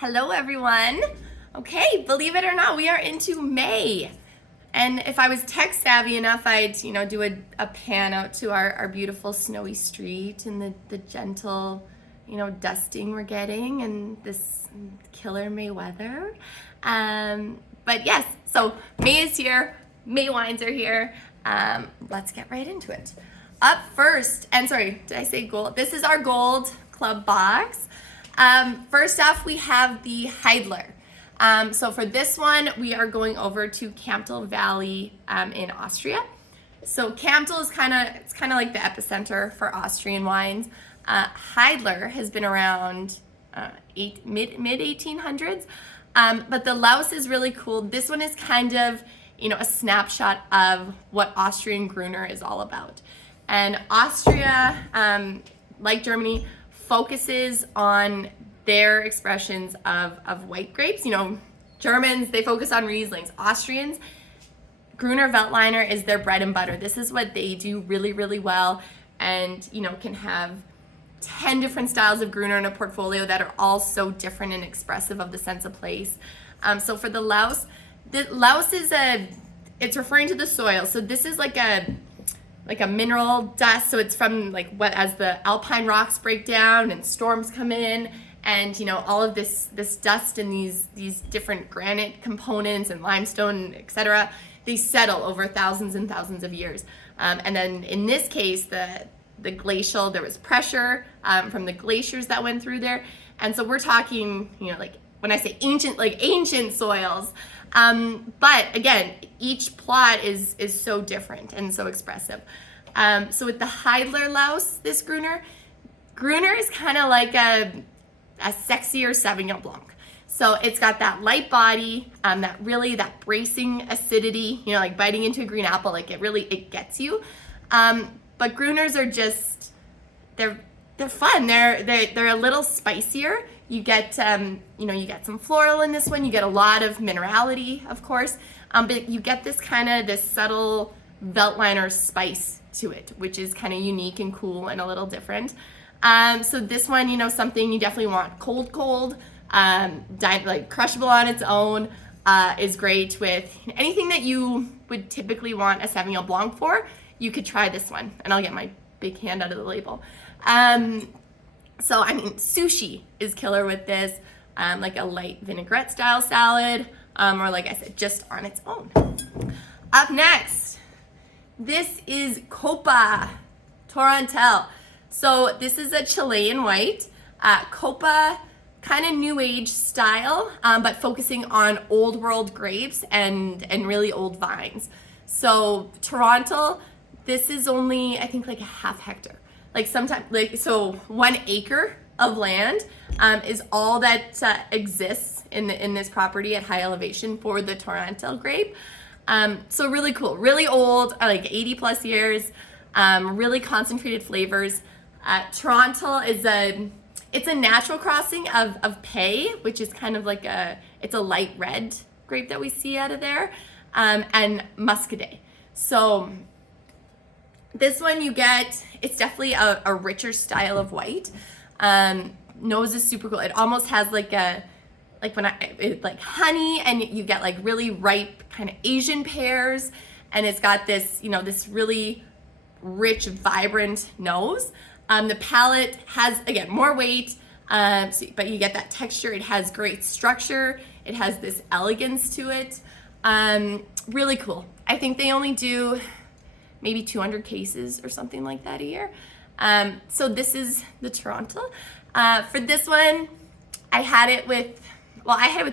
Hello everyone. Okay, believe it or not, we are into May. And if I was tech savvy enough, I'd, do a pan out to our beautiful snowy street and the gentle, dusting we're getting and this killer May weather. But yes, so May is here, May wines are here. Let's get right into it. Up first, and sorry, did I say gold? This is our gold club box. First off, we have the Heidler. So for this one, we are going over to Camptal Valley in Austria. So Camptal is kind of like the epicenter for Austrian wines. Heidler has been around mid 1800s, but the Laus is really cool. This one is kind of a snapshot of what Austrian Gruner is all about. And Austria, like Germany, focuses on their expressions of white grapes. Germans, they focus on Rieslings. Austrians, Gruner Veltliner is their bread and butter. This is what they do really, really well, and can have 10 different styles of Gruner in a portfolio that are all so different and expressive of the sense of place. So for the Laus is it's referring to the soil. So this is like a mineral dust. So it's from as the alpine rocks break down and storms come in, and all of this dust and these different granite components and limestone, etc. They settle over thousands and thousands of years. And then in this case, the glacial, there was pressure from the glaciers that went through there, and so we're talking when I say ancient soils. But again, each plot is so different and so expressive. So with the Heidler Laus, this Gruner is kind of like a sexier Sauvignon Blanc. So it's got that light body, that bracing acidity, like biting into a green apple, it gets you. But Gruners are just, they're fun. They're a little spicier. You get, you get some floral in this one. You get a lot of minerality, of course. But you get this subtle Veltliner spice to it, which is kind of unique and cool and a little different. So this one, something you definitely want cold, crushable on its own, is great with anything that you would typically want a Sauvignon Blanc for. You could try this one, and I'll get my big hand out of the label. So sushi is killer with this, like a light vinaigrette style salad, or like I said, just on its own. Up next, this is Copa Torontel. So this is a Chilean white. Copa, kind of new age style, but focusing on old world grapes and really old vines. So Torontel, this is only, I think, like a half hectare. So 1 acre of land is all that exists in this property at high elevation for the Torontel grape. So really cool, really old, like 80 plus years, really concentrated flavors. Torontel is a natural crossing of Pay, which is kind of it's a light red grape that we see out of there, and Muscadet. So this one it's definitely a richer style of white. Nose is super cool. It almost has like honey, and you get really ripe kind of Asian pears, and it's got this, this really rich, vibrant nose. The palate has, again, more weight, but you get that texture. It has great structure. It has this elegance to it. Really cool. I think they only do maybe 200 cases or something like that a year. So this is the Torontel. For this one, I had it with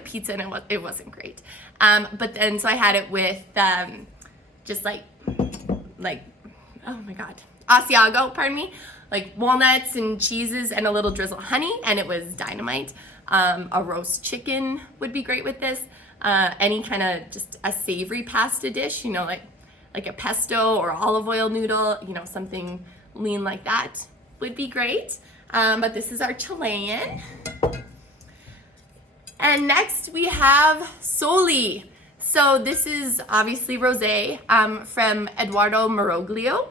pizza, and it wasn't great. But then, so I had it with just like oh my God, Asiago, pardon me, like walnuts and cheeses and a little drizzle of honey, and it was dynamite. A roast chicken would be great with this. Any kind of just a savory pasta dish, like a pesto or olive oil noodle, something lean like that would be great. But this is our Chilean. And next we have Soli. So this is obviously rosé from Eduardo Meroglio,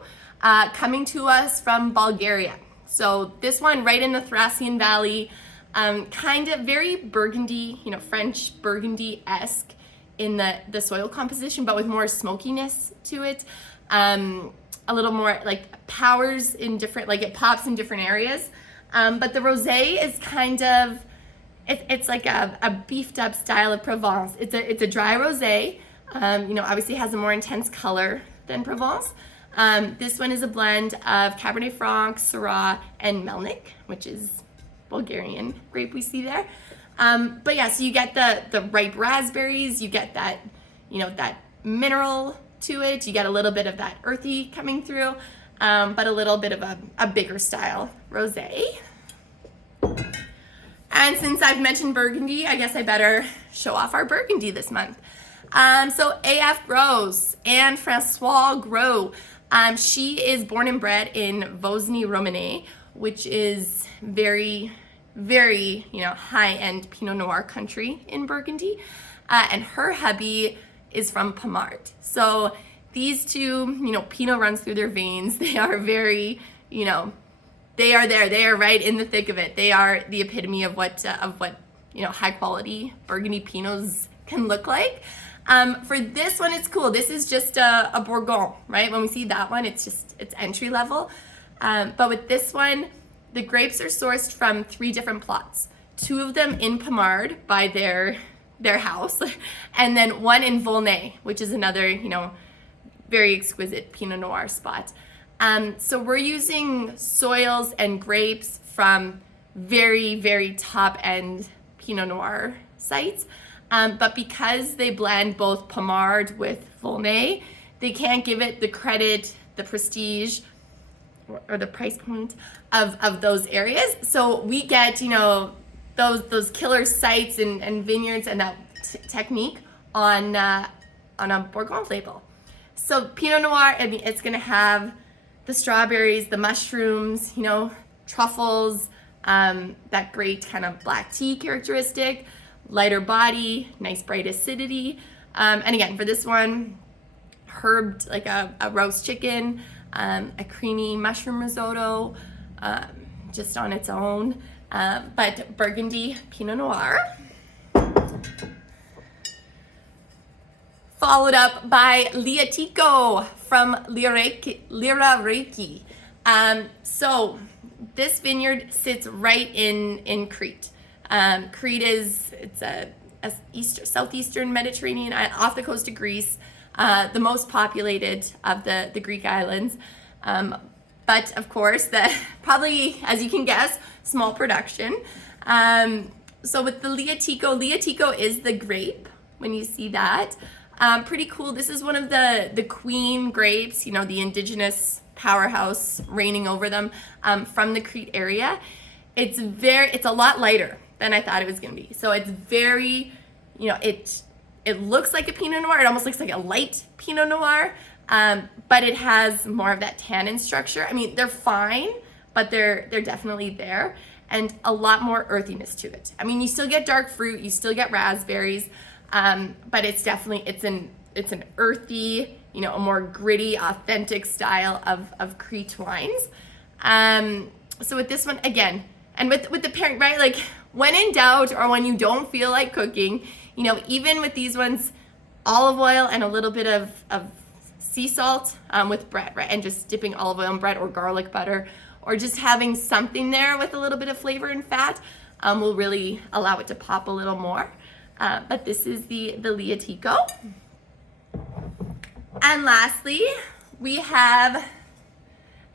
coming to us from Bulgaria. So this one right in the Thracian Valley, Kind of very Burgundy, French Burgundy-esque in the soil composition, but with more smokiness to it. A little more like powers in different, like it pops in different areas. But the rosé is kind of, it's like a beefed up style of Provence. It's a dry rosé. Obviously has a more intense color than Provence. This one is a blend of Cabernet Franc, Syrah, and Melnik, which is Bulgarian grape we see there. But yeah, so you get the ripe raspberries, you get that, that mineral to it, you get a little bit of that earthy coming through, but a little bit of a bigger style rosé. And since I've mentioned Burgundy, I guess I better show off our Burgundy this month. So AF Gros, Anne-Françoise Gros. She is born and bred in Vosny-Romanée, which is very, very, high-end Pinot Noir country in Burgundy. And her hubby is from Pommard. So these two, Pinot runs through their veins. They are very, they are there. They are right in the thick of it. They are the epitome of what high quality Burgundy Pinots can look like. For this one, it's cool. This is just a Bourgogne, right? When we see that one, it's entry level. But with this one, the grapes are sourced from 3 different plots. 2 of them in Pommard by their house, and then 1 in Volnay, which is another, very exquisite Pinot Noir spot. So we're using soils and grapes from very, very top end Pinot Noir sites. But because they blend both Pommard with Volnay, they can't give it the credit, the prestige, or the price point of those areas. So we get, those killer sites and vineyards and that technique on a Bourgogne label. So Pinot Noir, it's gonna have the strawberries, the mushrooms, truffles, that great kind of black tea characteristic, lighter body, nice bright acidity. And again, for this one, herbed like a roast chicken, a creamy mushroom risotto, just on its own. But Burgundy Pinot Noir. Followed up by Liatico from Lira Reiki. So this vineyard sits right in Crete. Crete it's a southeastern Mediterranean off the coast of Greece, the most populated of the Greek islands. But of course, probably, as you can guess, small production. So with the Liatico is the grape when you see that. Pretty cool. This is one of the queen grapes, the indigenous powerhouse reigning over them, from the Crete area. It's a lot lighter than I thought it was going to be. So it's very, it looks like a Pinot Noir. It almost looks like a light Pinot Noir, but it has more of that tannin structure. They're fine, but they're definitely there, and a lot more earthiness to it. You still get dark fruit, you still get raspberries, but it's an earthy, a more gritty, authentic style of Crete wines. So with this one, again, and with the pairing, right? Like when in doubt or when you don't feel like cooking, even with these ones, olive oil and a little bit of sea salt with bread, right? And just dipping olive oil in bread or garlic butter, or just having something there with a little bit of flavor and fat will really allow it to pop a little more. But this is the Liatico. And lastly, we have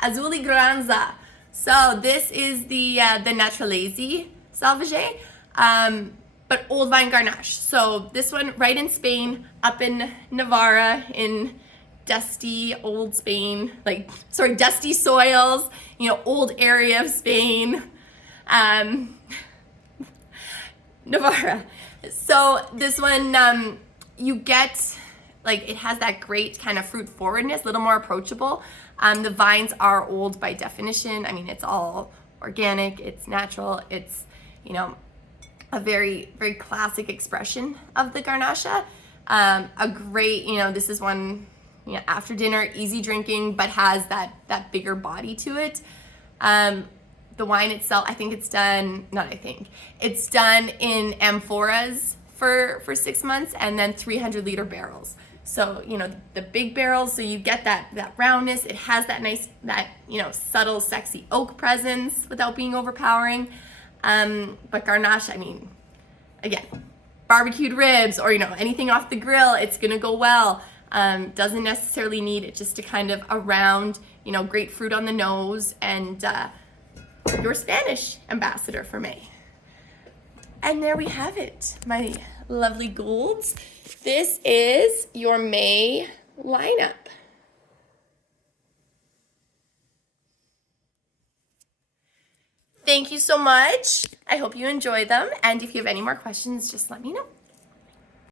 Azzurri Granza. So this is the Naturalesi Salvage, but old vine Grenache. So this one right in Spain, up in Navarra, in dusty old Spain, dusty soils, old area of Spain, Navarra. So this one, you get, it has that great kind of fruit forwardness, a little more approachable. The vines are old by definition. it's all organic, it's natural, it's, a very, very classic expression of the Garnacha. A great, this is one, after dinner, easy drinking, but has that bigger body to it. The the wine itself, I think it's done, not I think, it's done in amphoras for 6 months, and then 300-liter barrels. So, you know, the big barrels, so you get that roundness. It has that nice, subtle, sexy oak presence without being overpowering. But Grenache, I mean, again, barbecued ribs or, anything off the grill, it's gonna go well. Doesn't necessarily need it just to kind of around, great fruit on the nose, and your Spanish ambassador for May. And there we have it, my lovely Goulds. This is your May lineup. Thank you so much. I hope you enjoy them. And if you have any more questions, just let me know.